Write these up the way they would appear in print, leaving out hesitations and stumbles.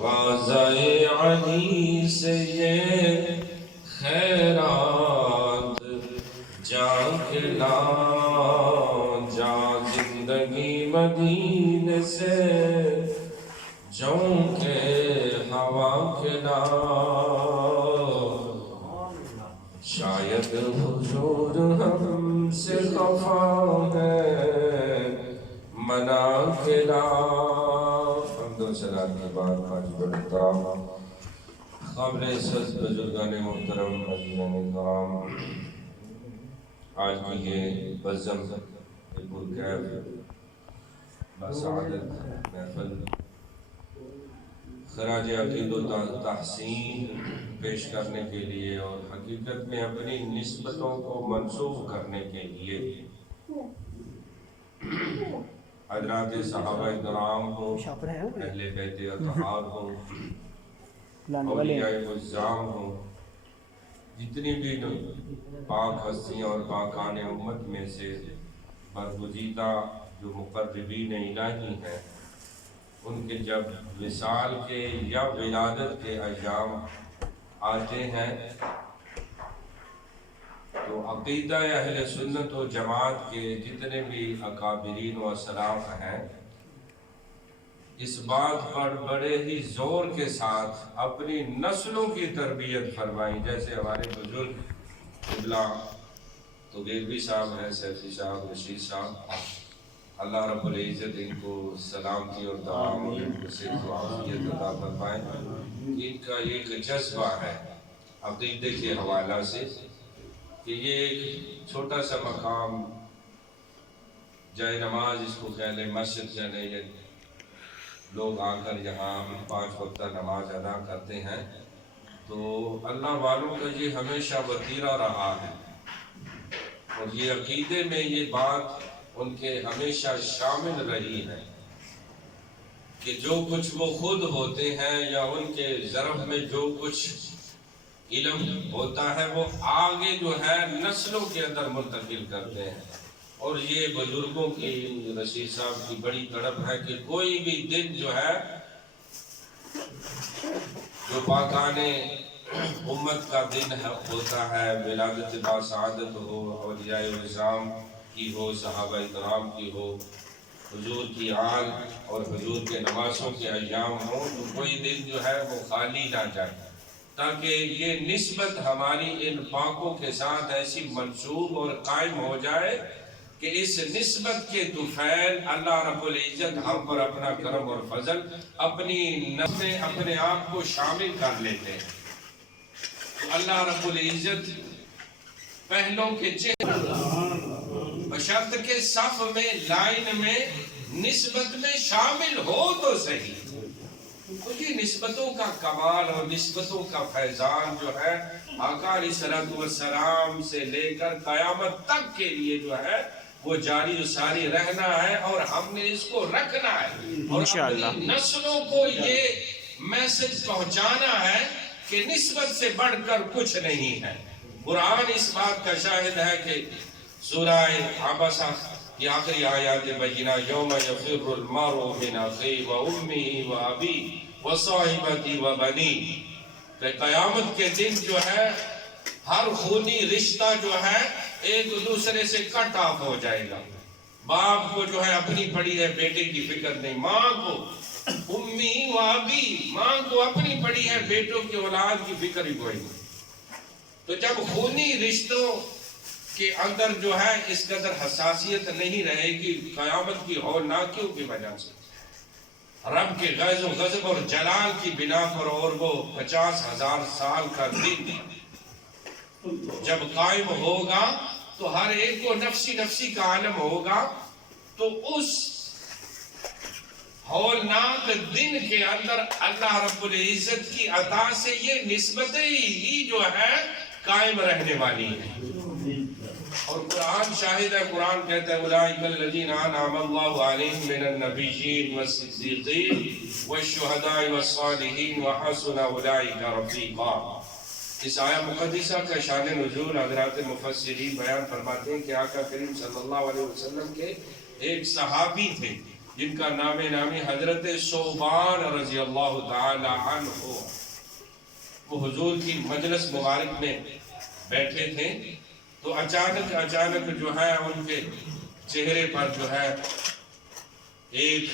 واضح علی سے یہ خیرات جا کھلا، جا زندگی مدینے سے جوں کے ہوا کھلا، شاید حضور ہم سے خفا ہے منا کھلا۔ حمد و ثنا کے بعد واجب الاحترام قابل عزت بزرگان محترم عزیزان کرام، آج کی یہ بزم پرکیف بسعادت محفل خراج عقید و تحسین پیش کرنے کے لیے اور حقیقت میں اپنی نسبتوں کو منسوخ کرنے کے لیے حضرات صحابہ کرام ہو، اہل بیت اطہار ہو، اولیاء عظام ہو، جتنی بھی پاک ہستیاں اور پاکان امت میں سے برگزیدہ جو مقربین الہی ہیں، ان کے جب وصال کے یا ولادت کے ایام آتے ہیں تو عقیدہ اہل سنت و جماعت کے جتنے بھی اکابرین و اسلاف ہیں اس بات پر بڑے ہی زور کے ساتھ اپنی نسلوں کی تربیت فرمائی، جیسے ہمارے بزرگ قبلہ توغیروی صاحب ہیں، سیفی صاحب، رشید صاحب، اللہ رب العزت ان کو سلامتی اور دوام اور ان کو صحت و عافیت عطا فرمائے۔ ان کا ایک جذبہ ہے عقیدے کے حوالہ سے کہ یہ ایک چھوٹا سا مقام جائے نماز اس کو کہہ لیں، مسجد کہہ لیں، یہ لوگ آ کر یہاں 5 وقتہ نماز ادا کرتے ہیں، تو اللہ والوں کا یہ ہمیشہ وتیرہ رہا ہے اور یہ عقیدے میں یہ بات ان کے ہمیشہ شامل رہی ہے کہ جو کچھ وہ خود ہوتے ہیں یا ان کے ضرب میں جو کچھ علم ہوتا ہے وہ آگے جو ہے نسلوں کے اندر منتقل کرتے ہیں۔ اور یہ بزرگوں کی، رشید صاحب کی بڑی تڑپ ہے کہ کوئی بھی دن جو ہے جو پاکان امت کا دن ہوتا ہے، ولادت باسعادت ہو، اولیاء عظام کی ہو، صحابہ کرام کی ہو، حضور کی آل اور حضور کے نواسوں کے ایام ہوں، تو کوئی دن جو ہے وہ خالی نہ جائے، تاکہ یہ نسبت ہماری ان پاکوں کے ساتھ ایسی منسوب اور قائم ہو جائے کہ اس نسبت کے طفیل اللہ رب العزت ہم پر اپنا کرم اور فضل اپنی نسل میں اپنے آپ کو شامل کر لیتے ہیں۔ تو اللہ رب العزت پہلوں کے بشرط کے صف میں، لائن میں، نسبت میں شامل ہو تو صحیح۔ تو یہ نسبتوں کا کمال اور نسبتوں کا فیضان جو ہے آقا علیہ الصلوۃ والسلام سے لے کر قیامت تک کے لیے جو ہے وہ جاری و ساری رہنا ہے اور ہم نے اس کو رکھنا ہے اور اپنی نسلوں کو یہ میسج پہنچانا ہے کہ نسبت سے بڑھ کر کچھ نہیں ہے۔ قرآن اس بات کا شاہد ہے کہ سورہ عبسہ کی آخری آیات بینہ، یوم یفر المرء من اخیہ و امہ و ابیہ و صاحبتہ و بنیہ، کہ قیامت کے دن جو ہے ہر خونی رشتہ جو ہے ایک دوسرے سے کٹ آف ہو جائے گا۔ باپ کو جو ہے اپنی پڑی ہے بیٹے کی فکر نہیں، ماں کو امی و ابی، ماں کو اپنی پڑی ہے بیٹوں کی اولاد کی فکر ہی کوئی نہیں۔ تو جب خونی رشتوں کے اندر جو ہے اس قدر حساسیت نہیں رہے گی قیامت کی ہولناکیوں کی وجہ سے، رب کے غیظ و غضب اور جلال کی بنا پر، اور وہ 50,000 سال کا دن جب قائم ہوگا تو ہر ایک کو نفسی نفسی کا عالم ہوگا، تو اس ہولناک دن کے اندر اللہ رب العزت کی عطا سے یہ نسبتیں ہی جو ہے قائم رہنے والی ہیں۔ اور قرآن شاہد ہے، قرآن کہتا ہے اولئک الذین انعم اللہ علیہم من النبیین والصدیقین والشہداء والصالحین وحسن اولئک رفیقا۔ اس آیہ مقدسہ کا شان نزول حضرات مفسرین بیان فرماتے ہیں کہ آقا کریم صلی اللہ علیہ وسلم کے ایک صحابی تھے جن کا نام نامی حضرت ثوبان رضی اللہ تعالی عنہ ہو، وہ حضور کی مجلس مبارک میں بیٹھے تھے تو اچانک جو ہے ان کے چہرے پر جو ہے ایک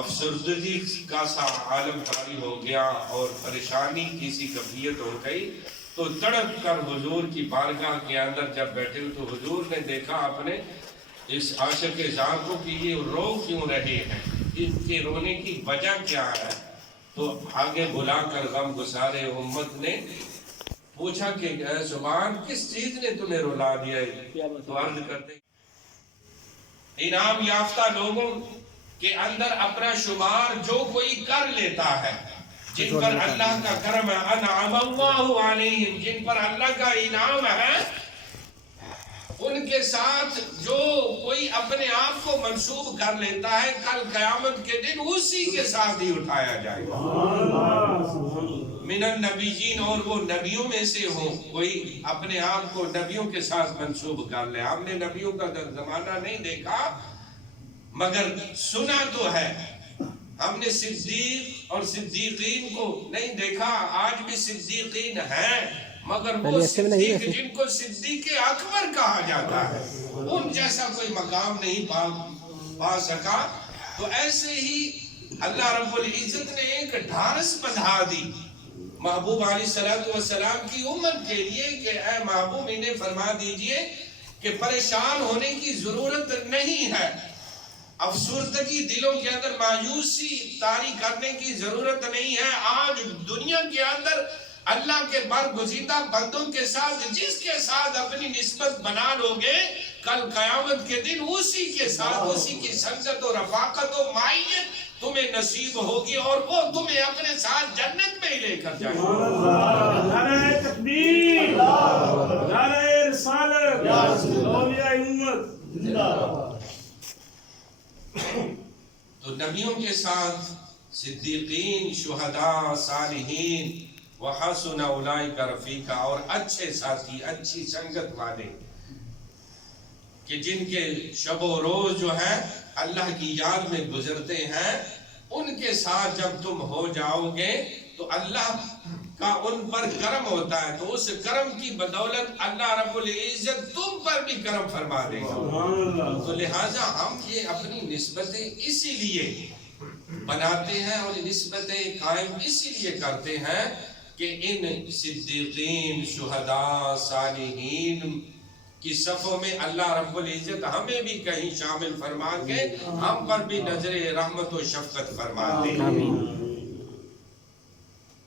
افسردگی کا سا عالم طاری ہو گیا اور پریشانی کی سی کیفیت ہو گئی. تو تڑپ کر حضور کی بارگاہ کے اندر جب بیٹھے تو حضور نے دیکھا اپنے اس عاشق ذات کو کہ یہ رو کیوں رہے ہیں، ان کے رونے کی وجہ کیا ہے. تو آگے بلا کر غم گسارے امت نے پوچھا کہ اے زبان کس چیز نے تمہیں رلا دیا ہے؟ تو عرض کرتے انعام یافتہ لوگوں کے اندر اپنا شمار جو کوئی کر لیتا ہے، جن پر اللہ کا کرم ہے، انعم اللہ علیہم، جن پر اللہ کا انعام ہے، ان کے ساتھ جو کوئی اپنے آپ کو منسوب کر لیتا ہے کل قیامت کے دن اسی کے ساتھ ہی اٹھایا جائے گا. من النبیین، اور وہ نبیوں میں سے ہو. کوئی اپنے آپ کو نبیوں کے ساتھ منسوب کر لے. ہم نے نبیوں کا زمانہ نہیں دیکھا مگر سنا تو ہے. ہم نے صدیق اور صدیقین کو نہیں دیکھا، آج بھی صدیقین ہیں مگر وہ صدیق جن کو صدیق اکبر کہا جاتا ہے ان جیسا کوئی مقام نہیں پا سکا. تو ایسے ہی اللہ رب العزت نے ایک ڈھارس بندھا دی محبوب علیہ السلام کی امت کے لیے کہ اے محبوب انہیں فرما دیجئے کہ پریشان ہونے کی ضرورت نہیں ہے، افسردگی دلوں کے اندر مایوسی طاری کرنے کی ضرورت نہیں ہے. آج دنیا کے اندر اللہ کے برگزیدہ بندوں کے ساتھ جس کے ساتھ اپنی نسبت بنا لوگے کل قیامت کے دن اسی کے ساتھ اسی کی سنگت و رفاقت و معیت تمہیں نصیب ہوگی اور وہ تمہیں اپنے ساتھ جنت میں ہی لے کر جائے گا. نعرہ تکبیر، نعرہ رسالت، اولیاء امت زندہ باد. تو نبیوں کے ساتھ صدیقین، شہداء، صالحین وحسن اولئک رفیقا، اور اچھے ساتھی، اچھی سنگت والے کہ جن کے شب و روز جو ہے اللہ کی یاد میں گزرتے ہیں، ان کے ساتھ جب تم ہو جاؤ گے تو اللہ کا ان پر کرم ہوتا ہے. تو اس کرم کی بدولت اللہ رب العزت تم پر بھی کرم فرما دے گا. تو لہٰذا ہم یہ اپنی نسبتیں اسی لیے بناتے ہیں اور نسبتیں قائم اسی لیے کرتے ہیں کہ ان صدیقین، شہداء، صالحین کی صفوں میں اللہ رب العزت ہمیں بھی کہیں شامل فرما کے ہم پر بھی نظر رحمت و شفقت فرما دے.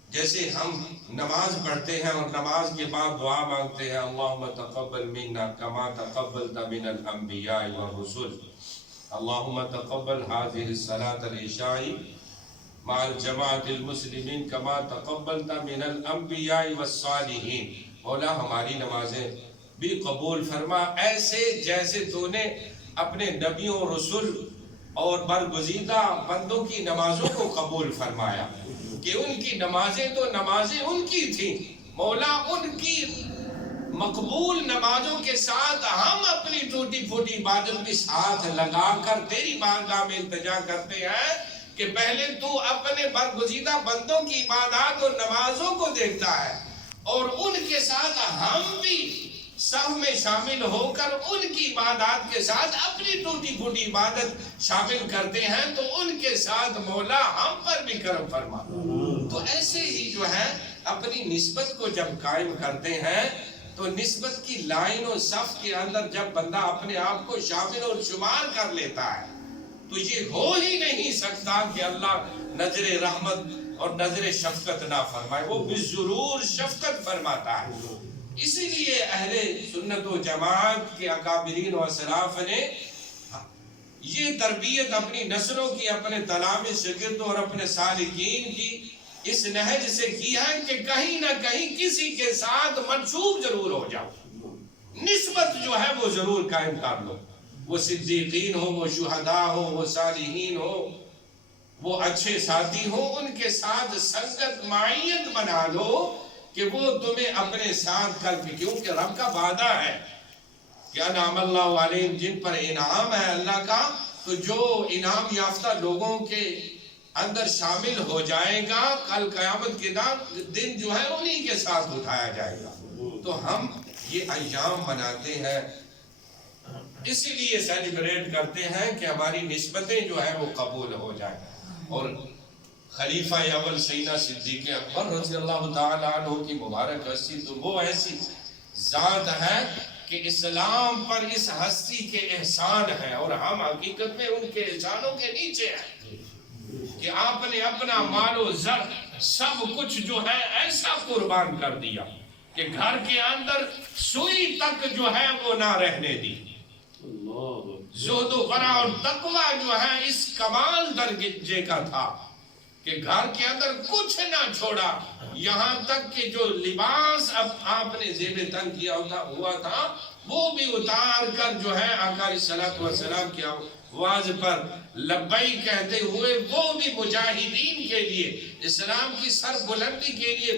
جیسے ہم نماز پڑھتے ہیں اور نماز کے بعد دعا مانگتے ہیں اللہم تقبل منا کما تقبلت من الانبیاء والرسل، اللہم تقبل هذه الصلاة العشاء مع الجماعت المسلمین کما تقبلت من الانبیاء والصالحین. مولا ہماری نمازیں بھی قبول فرما ایسے جیسے تو نے اپنے نبیوں، رسول اور برگزیدہ بندوں کی نمازوں کو قبول فرمایا کہ ان کی نمازیں تو نمازیں ان کی تھیں. مولا ان کی مقبول نمازوں کے ساتھ ہم اپنی ٹوٹی پھوٹی عبادت بھی ساتھ لگا کر تیری بارگاہ میں التجا کرتے ہیں کہ پہلے تو اپنے برگزیدہ بندوں کی عبادات اور نمازوں کو دیکھتا ہے اور ان کے ساتھ ہم بھی سب میں شامل ہو کر ان کی عبادات کے ساتھ اپنی ٹوٹی پھوٹی عبادت شامل کرتے ہیں. تو ان کے ساتھ مولا ہم پر بھی کرم فرما. تو ایسے ہی جو ہے اپنی نسبت کو جب قائم کرتے ہیں تو نسبت کی لائن و صف کے اندر جب بندہ اپنے آپ کو شامل اور شمار کر لیتا ہے تو یہ ہو ہی نہیں سکتا کہ اللہ نظر رحمت اور نظر شفقت نہ فرمائے. وہ بھی ضرور شفقت فرماتا ہے. اسی لیے اہل سنت و جماعت کے اکابرین و اسلاف نے یہ تربیت اپنی نسلوں کی، اپنے تلامذ شاگردوں اور اپنے سالکین کی اس نہج سے کی ہے کہ کہیں نہ کہیں کسی کے ساتھ منسوب ضرور ہو جاؤ، نسبت جو ہے وہ ضرور قائم کر لو. وہ صدیقین ہو، وہ شہداء ہو، وہ صالحین ہو، وہ اچھے ساتھی ہو، ان کے ساتھ سنگت معیت بنا لو کہ وہ تمہیں اپنے ساتھ کر کے، کیونکہ رب کا وعدہ ہے کہ انعم اللہ علیہم، جن پر انعام ہے اللہ کا تو تو جو انعام یافتہ لوگوں کے اندر شامل ہو جائے گا کل قیامت کے دن جو ہے انہی کے ساتھ اٹھایا جائے گا. تو ہم یہ ایام مناتے ہیں اسی لیے سیلیبریٹ کرتے ہیں کہ ہماری نسبتیں جو ہیں وہ قبول ہو جائیں. اور خلیفہ اول سیدنا صدیق اکبر رضی اللہ تعالیٰ عنہ کی مبارک ہستی تو وہ ایسی ذات ہے کہ اسلام پر اس ہستی کے احسان ہے اور ہم حقیقت میں ان کے احسانوں کے نیچے ہیں کہ آپ نے اپنا مال و زر سب کچھ جو ہے ایسا قربان کر دیا کہ گھر کے اندر سوئی تک جو ہے وہ نہ رہنے دی. زہد و ورع اور تقوی جو ہے اس کمال درجے کا تھا کہ گھر کے اندر کچھ نہ چھوڑا, یہاں تک کہ جو لباس اب آپ نے زیب تن کیا ہوا تھا وہ بھی اتار کر جو ہے آقا علیہ الصلوۃ والسلام کی آواز پر لبیک کہتے ہوئے وہ بھی مجاہدین کے لیے, اسلام کی سر بلندی کے لیے